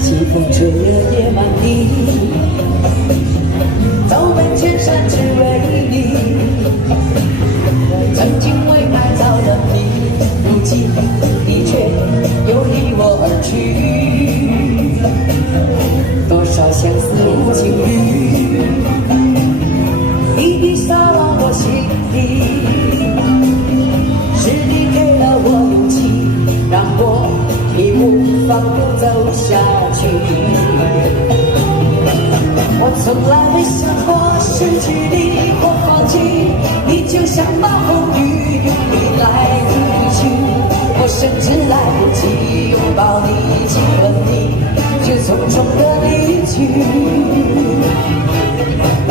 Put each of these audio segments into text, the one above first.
西风吹了夜满地，走遍千山只为你。曾经为爱造了谜，如今你却又离我而去。多少相思无情雨，一滴洒落我心底。是你给了我勇气，让我义无反顾走下去。我从来没想过失去你或放弃，你就像暴风雨，用力来离去。我甚至来不及拥抱你、亲吻你，就匆匆的离去。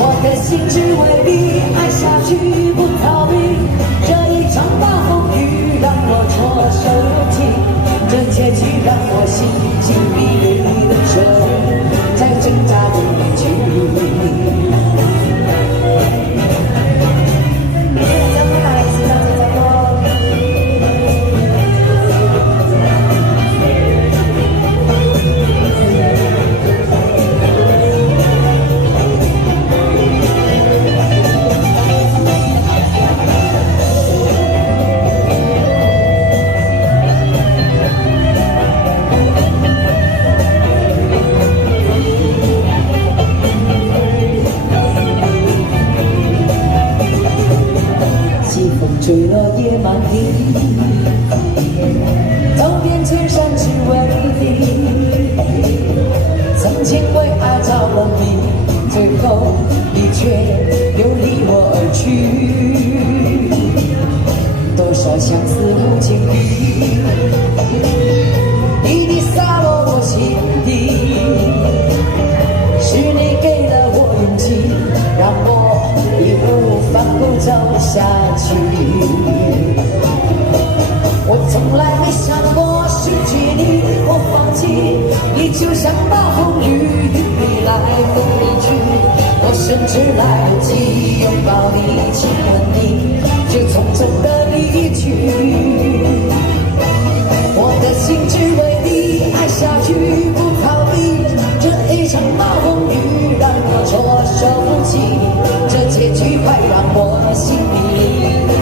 我的心只为你爱下去，不逃避。这一场暴风雨让我措手不及，这结局让我心经历你的彻底，在挣扎中离去。吹落叶满地，走遍千山只为你。曾经为爱造了谜，最后你却又离我而去。多少相思无情雨，一滴洒落我心底。是你给了我勇气，让我义无反顾走下去。我从来没想过失去你或放弃，你就像暴风雨，云里来风里去。我甚至来不及拥抱你、亲吻你，就匆匆的离去。我的心只为你爱下去，不逃避。这一场暴风雨让我措手不及，这结局快让我心里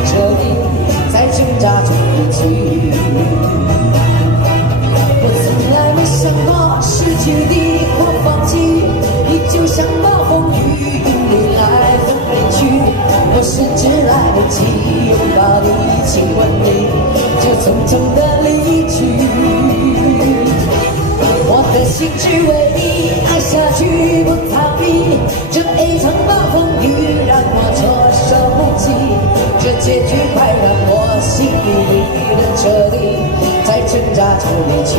彻底，在挣扎中离去。我从来没想过失去你或放弃，你就像暴风雨，云里来风里去。我甚至来不及拥抱你、亲吻你，就匆匆的离去。我的心只为你爱下去，不逃避。这一场暴风雨让我措手不及，这结局快让我心里的彻底，在挣扎中离去。